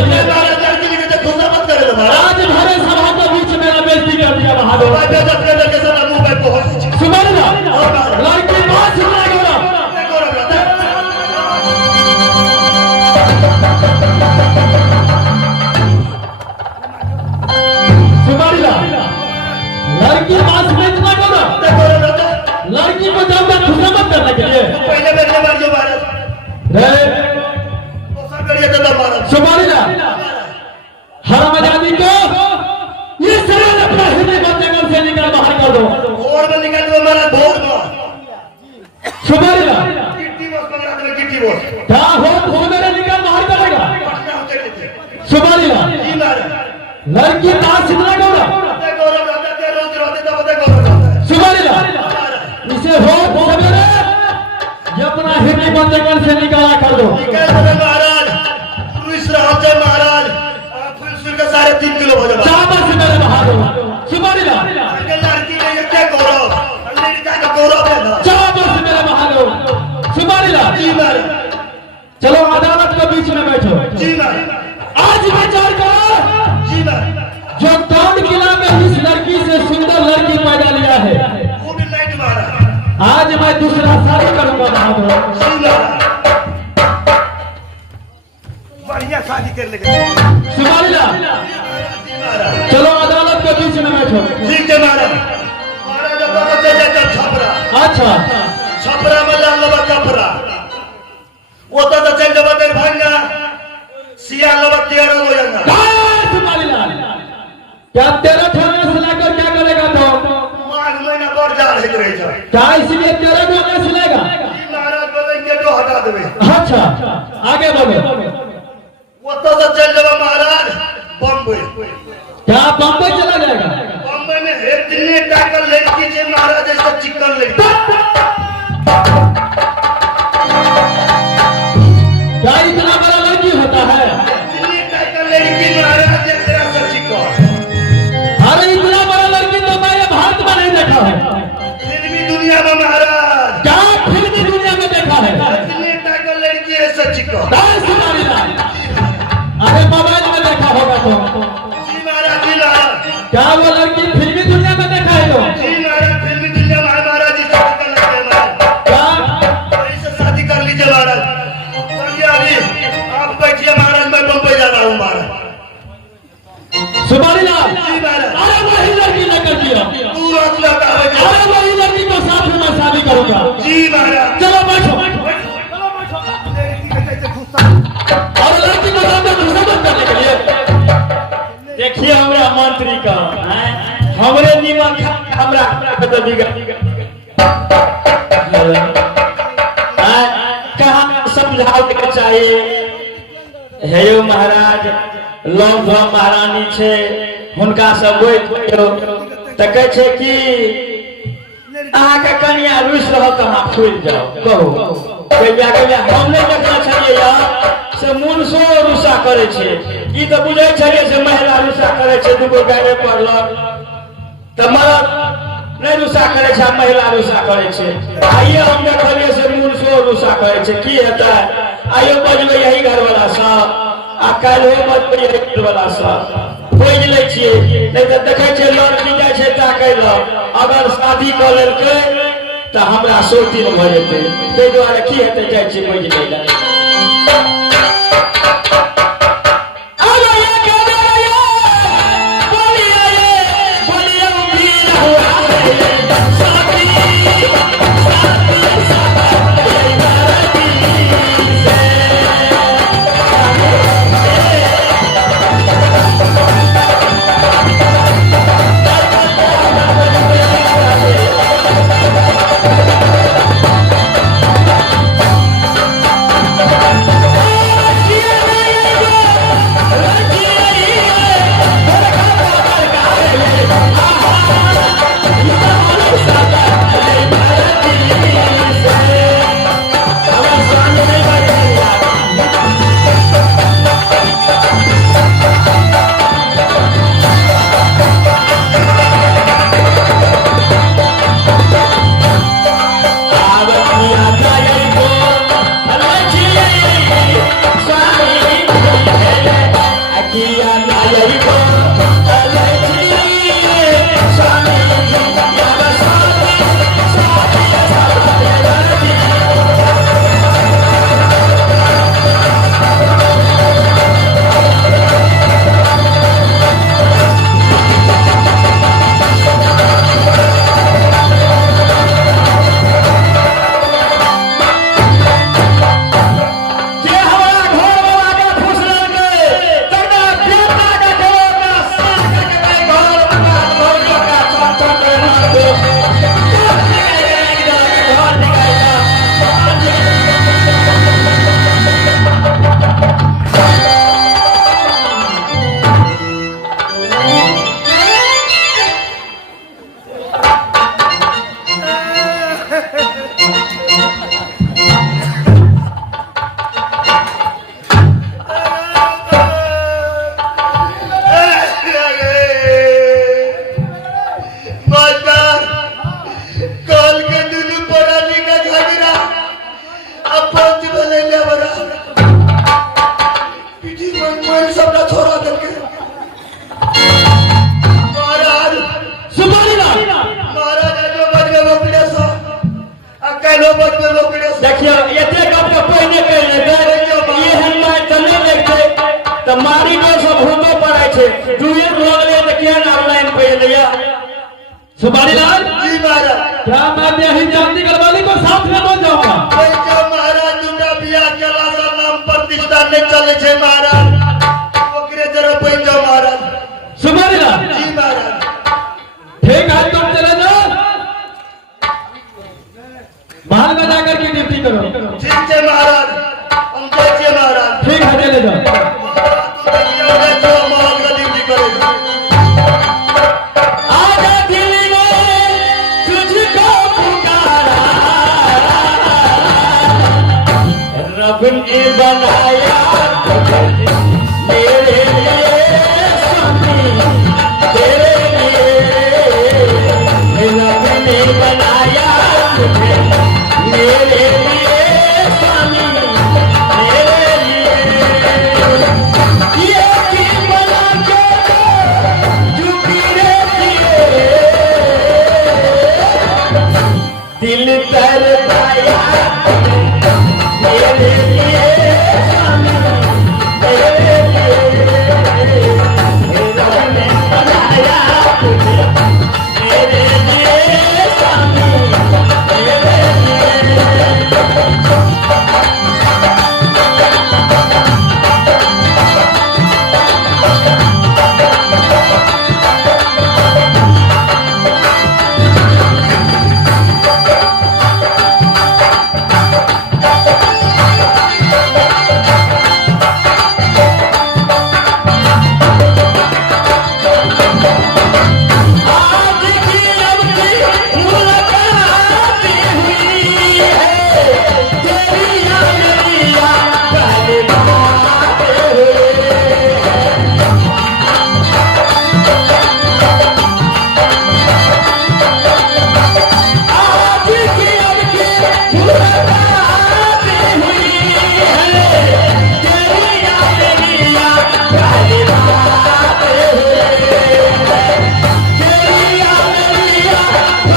के लिए लड़की के तो गुस्सा मत करे महाराज। आज भरे सभा के बीच मेरा बेइज्जती कर दिया महादेव। बेइज्जत करने के साथ मुंह पे पहुंच सुमन ना लड़की बात सुना गौरव सुमारिला लड़की बात सुना इतना गौरव लड़की को जब तक खुश मत करने के लिए पहले मेरे मार जो महाराज रे तो सर करिए तो महाराज सुमारिला हरामजादी को ये शरीर अपना हृदय बंदगल से निकाल बाहर कर दो। भोर में निकाल दो महाराज भोर में। सुमारिला गिट्टी बॉस पकड़ा दे गिट्टी बॉस। क्या हो तो मेरे निकाल बाहर करेगा। सुमारिला जी महाराज लड़की बात सुना गौरव गौरव रहते रोज रहते तब तक गौरव रहता। सुमारिला इसे हो सवेरे ये अपना हृदय बंदगल से निकाला कर दो। निकाल दो महाराज पुलिस रहते महाराज पुलिस का 3.5 किलो हो जाएगा। शाबाश मेरे महादेव। सुमारिला लड़की ने ये क्या गौरव अमेरिका का गौरव है ना। शाबाश मेरे महादेव। सुमारिला जी महाराज चलो अदालत के बीच में बैठो। जी महाराज आज विचार करो जी महाराज जो कौन किला में इस लड़की से सुंदर लड़की पैदा लिया है वो भी नहीं महाराज। आज मैं दूसरा शादी करूंगा महादेव। जी महाराज बढ़िया शादी कर लेंगे। सुमारिला जी महाराज चलो अदालत के बीच में बैठो। ठीक है महाराज। महाराज अब तो चले जाओ छपरा। अच्छा छपरा में लाल लबा कपरा वो तो चल जाओ दरभंगा सिया लबा 13 हो जाएगा। सुमारिला क्या 13 थाने से लाकर क्या करेगा तो माघ महीना बढ़ जा रही रह जाए। क्या इसलिए 13 थाने से लेगा। जी महाराज बोलेंगे तो हटा देवे। अच्छा आगे बढ़ो। वो तो चल जाओ महाराज बम्बई। क्या बम्बई चला जाएगा। बम्बई में इतने टाइगर लड़की से महाराज ऐसा चिकन लड़की। क्या इतना बड़ा लड़की होता है। इतनी टाइगर लड़की महाराज तेरा सा चिकन। अरे इतना बड़ा लड़की तो मैं भारत में नहीं देखा है। फिल्मी दुनिया में महाराज क्या फिल्मी दुनिया में देखा है। इतनी टाइगर लड़की ऐसा चिकन। अरे मोबाइल में देखा होगा तो जी महाराज जी महाराज क्या वो लड़की फिल्मी दुनिया में देखा है तो जी महाराज फिल्मी दुनिया में महाराज जी शादी कर लेते हैं महाराज। क्या वहीं से शादी कर लीजिए महाराज। चलिए अभी आप बैठिए महाराज मैं बम्बई जा रहा हूँ महाराज। सुमारिला जी महाराज अरे वही लड़की लेकर दिया। तुरंत लगा अरे वही लड़की को साथ में मैं शादी करूंगा। जी महाराज चलो बैठो। और लड़की को साथ में घुसा मत करने के लिए देखिए हमारा मंत्री का हमरे निमन हमरा तो बिगड़ कहाँ समझाओ के चाहिए हे यो महाराज लौंग महारानी छे हुनका सब बैठ त कहे छे कि अहाँ के कन्या रुस रहो तो अहाँ फूल जाओ कहो हम नहीं देखना चाहिए यार से मुनसो रुसा करे छे ई तो बुझे छलिए से महिला रुसा करे छे दुगो गाड़े पड़लक त मर्द नहीं रुसा करे छे महिला रुसा करे छे। आइए हम देखलिए से मुनसो रुसा करे छे की हेता आइयो बजबे यही घर वाला सा आ काल्हो बजबे यही घर वाला सा खोज ले छिए नहीं त देखे छे लड़की जाय छे ताकै ल अगर शादी कर लेलकै त हमरा 100 दिन भ जेतै तै दुआरे की हेतै जाय छी खोज ले ले। दुए बोले तो क्या ना ऑनलाइन पे लिया सुपारी लाल जी महाराज क्या मैं यही जाति गढ़वाली को साथ में बोल जाऊंगा जो महाराज दूटा बिया केला सा नाम प्रतिष्ठा नहीं चले छे महाराज ओकरे जरा बन जाओ महाराज सुपारी लाल जी महाराज ठीक है तुम चले जाओ महल में जाकर के ड्यूटी करो ठीक है महाराज हम देखिए महाराज ठीक है चले जाओ जो महल का ड्यूटी करेगा आजा दिल में तुझको पुकारा रब ने बनाया मेरे लिए स्वामी तेरे लिए रब ने बनाया तुझे मेरे लिए स्वामी मेरे लिए ये की बना के झुकी रहती है दिल तर पाया मेरे लिए स्वामी तेरे लिए रब ने बनाया तुझे मेरे लिए स्वामी तेरे लिए आज की अवधि मुलाकात हुई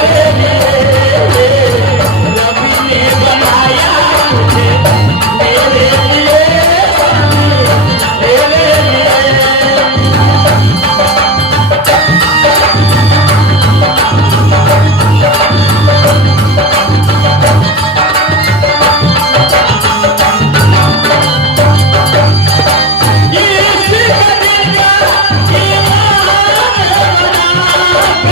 है तेरी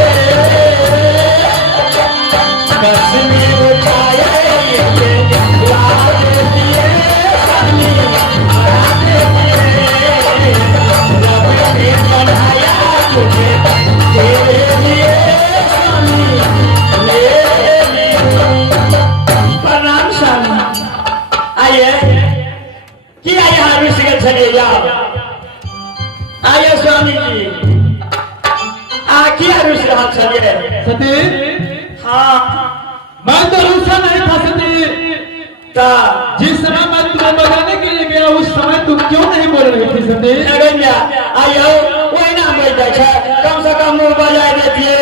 मेरिया पहली बात आज की अवधि मुलाकात हुई है तेरी मेरिया पहली बात प्रणाम स्वामी आइए क्या यहाँ ऋषि के चले जाओ आइए स्वामी जी क्या ऋषि हाथ चलिए सती हाँ मैं तो रूसा नहीं था सती ता जिस समय मैं तुम्हें बजाने के लिए गया उस समय तुम क्यों नहीं बोल रही थी सती नगन्या आइयो वही ना बैठ जाए कम से कम मुंह बजाए देती है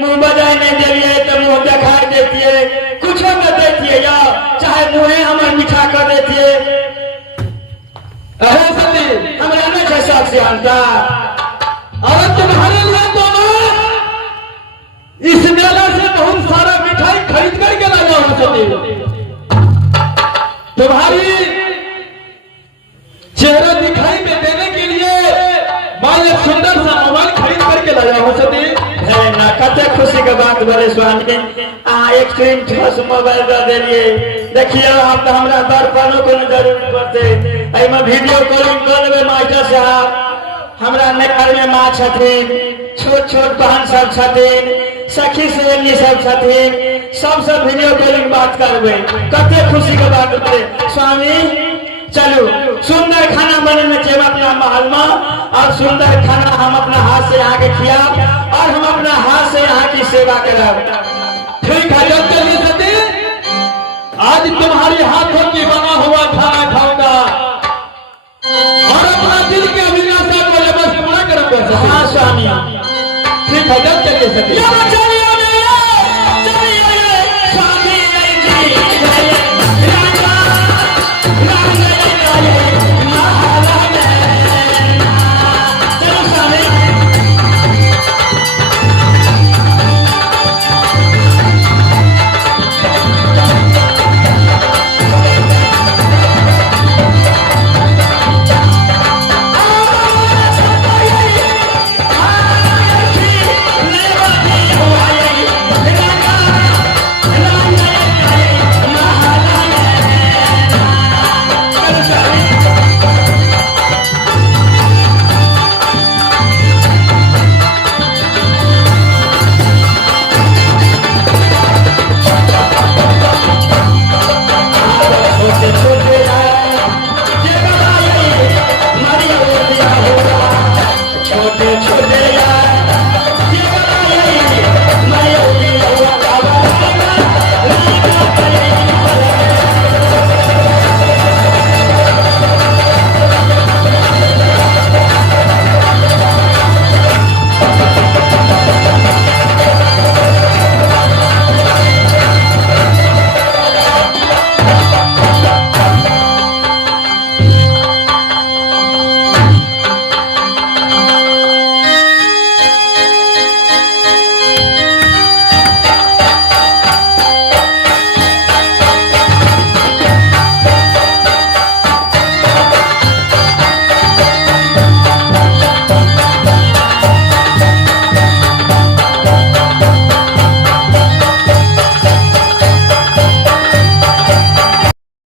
मुंह बजाए नहीं देलिए तो मुंह दिखाई देती है कुछ न देती है या चाहे मुंह हमारे मिठा कर देती है अरे सती हमरा नहीं छै सब से अंता और तुम्हारे लिए तो मैं इस मेला से बहुत सारा मिठाई खरीद करके लाया हूँ सती तुम्हारी चेहरा दिखाई में देने के लिए मैं एक सुंदर सा मोबाइल खरीद करके लाया हूँ सती है ना कते खुशी के बात बड़े स्वामी एक स्क्रीन ठोस मोबाइल दे दिए देखिए आप तो हमरा दर्पणों को जरूर पड़ते एमे वीडियो कॉलिंग कर लेबे मास्टर साहब हमरा नगर में माँ छथिन छोट छोट बहन सब छथिन सखी सहेली सब छथिन, सबसे वीडियो कॉलिंग बात करबे, कते खुशी के बात होते। स्वामी चलू सुंदर खाना बने में चाहिए अपना महल में, और सुंदर खाना हम अपना हाथ से यहाँ के खिलाओ और हम अपना हाथ से यहाँ की सेवा करब। ठीक है, जब चलिए सती, आज तुम्हारी हाथों की बना हुआ खाना खाऊंगा और अपना दिल के अभिलाषा को जब पूरा करूंगा। हाँ स्वामी, ठीक है, जब चलिए सती।